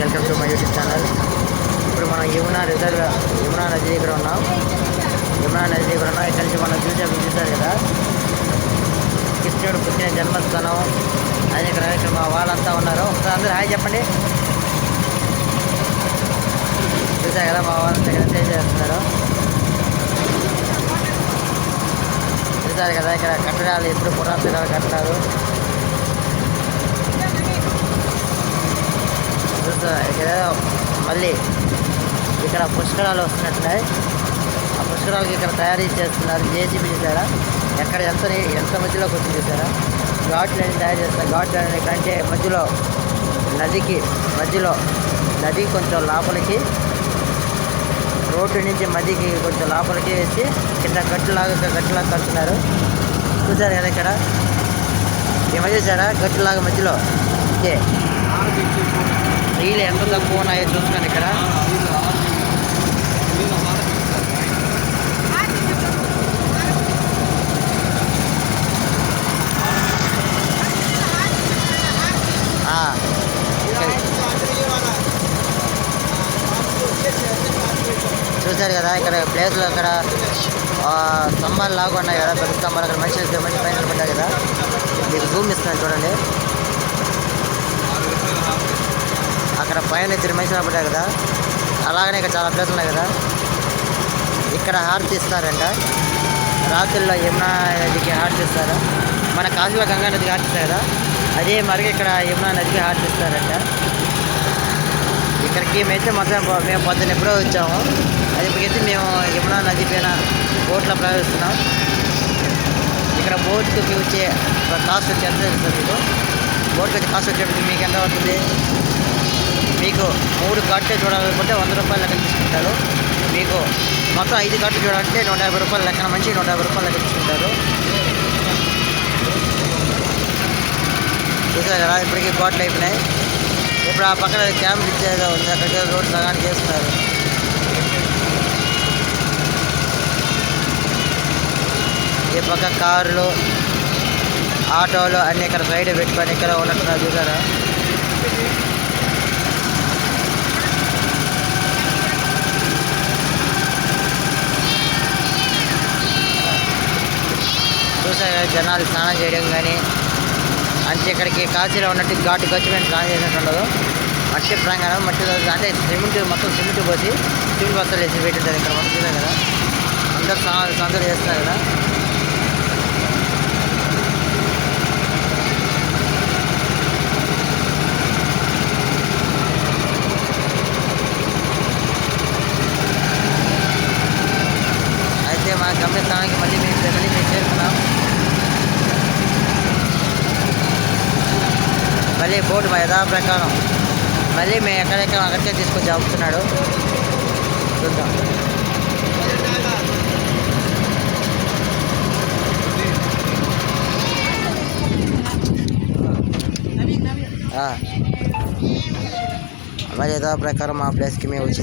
Welcome to my YouTube channel. ఇప్పుడు మనం యమునా నది దగ్గర ఉన్నాం. ఇక్కడి నుంచి మనం చూసారు కదా, కృష్ణుడు పుట్టిన జన్మస్థానం. అది ఇక్కడ మా వాళ్ళంతా ఉన్నారు. ఒకసారి అందరూ హాయ్ చెప్పండి. చూసారు కదా, మా వాళ్ళంతా ఇక్కడ ఎంజాయ్ చేస్తున్నారు. చూసారు కదా, ఇక్కడ కట్టడాలు ఎప్పుడు పురాతన కట్టడాలు. ఇక్కడ మళ్ళీ ఇక్కడ పుష్కరాలు వస్తున్నట్టున్నాయి. ఆ పుష్కరాలకి ఇక్కడ తయారీ చేస్తున్నారు. జేసీబీ చూసారా, ఎక్కడ ఎంత మధ్యలోకి వచ్చి చూసారా, ఘాట్లని తయారు చేస్తారు. ఘాట్లని కంటే నది కొంచెం లోపలికి, రోడ్డు నుంచి మధ్యకి కొంచెం లోపలికి వేసి కింద గట్టులాగా కడుతున్నారు. చూసారు కదా, ఇక్కడ ఏమో చూసారా, గట్టులాగా మధ్యలో ఓకే. నీళ్ళు ఎంత తక్కువ ఉన్నాయో చూసుకోండి. ఇక్కడ చూసారు కదా, ఇక్కడ ప్లేస్లో అక్కడ స్తంభాలు లాగా ఉన్నాయి కదా, పెద్ద స్తంభాలు. అక్కడ మంచి పైన పడ్డాయి కదా, మీకు జూమ్ ఇస్తున్నాను చూడండి. అక్కడ పైన ఇద్దరు మనుషులు పడ్డాయి కదా, అలాగనే ఇక్కడ చాలా ప్లేసులు ఉన్నాయి కదా. ఇక్కడ హారతి ఇస్తారంట రాత్రుల్లో. యమునా నదికి హారతి ఇస్తారు. మన కాశీలో గంగా నదికి హారతి ఇస్తారు కదా, అదే మరి ఇక్కడ యమునా నదికి హారతి ఇస్తారంట. ఇక్కడికి మేము పొద్దున్న ఎప్పుడో వచ్చాము. అది ఇప్పటికైతే మేము యమునా నది పైన బోట్లో ప్రవేశిస్తున్నాం. ఇక్కడ బోట్కి వచ్చే కాస్ట్ వచ్చి ఎంత తెలుస్తుంది మీకు? బోట్కి వచ్చే కాస్ట్ వచ్చేటప్పుడు మీకు ఎంత అవుతుంది? మీకు 3 ఘాట్లు చూడాలనుకుంటే 100 రూపాయలు లెక్క తీసుకుంటారు. మీకు మొత్తం 5 ఘాట్లు చూడాలంటే 150 రూపాయలు లెక్కన, మంచి 150 రూపాయలు లెక్క తీసుకుంటారు. చూసారు కదా, ఇప్పటికీ ఘాట్లు అయిపోయినాయి. ఇప్పుడు ఆ పక్కన క్యాంప్ ఇచ్చేదో ఉంది, అక్కడికి రోడ్ సగానికి చేస్తున్నారు. ఈ పక్క కార్లు, ఆటోలు అన్నీ ఇక్కడ సైడ్ పెట్టుకొని ఇక్కడ ఉన్నట్టున్నారు. చూసారా, జనాలు స్నానం చేయడం కానీ అంటే ఇక్కడికి కాశీలో ఉన్నట్టు ఘాటు ఖర్చు మేము స్నానం చేసినట్టు ఉండదు. మట్టి ప్రాంగణం, మట్టిలో అంటే మొత్తం సిమెంట్ పోసి సిమెంట్ బస్తాలు వేసి పెట్టింటారు. ఇక్కడ మనం చూసాం కదా, అందరూ స్నానాలు చేస్తున్నారు కదా. అయితే మా గమ్యస్థానానికి మళ్ళీ మేము చేరుకున్నాం. మళ్ళీ బోర్డు మా యథా ప్రకారం మళ్ళీ మేము అక్కడికే తీసుకొచ్చి ఆపుతున్నాడు. చూద్దాం. మళ్ళీ యథా ప్రకారం మా ప్లేస్కి మేము వచ్చి